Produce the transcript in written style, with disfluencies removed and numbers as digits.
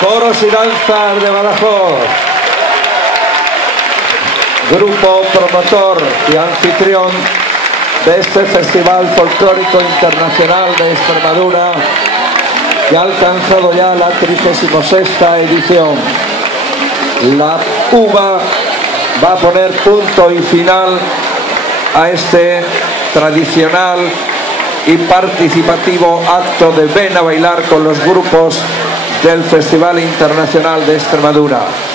Coros y danzas de Badajoz. Grupo promotor y anfitrión de este Festival Folclórico Internacional de Extremadura, que ha alcanzado ya la 36ª edición. La UBA va a poner punto y final a este tradicional y participativo acto de Ven a bailar con los grupos del Festival Internacional de Extremadura.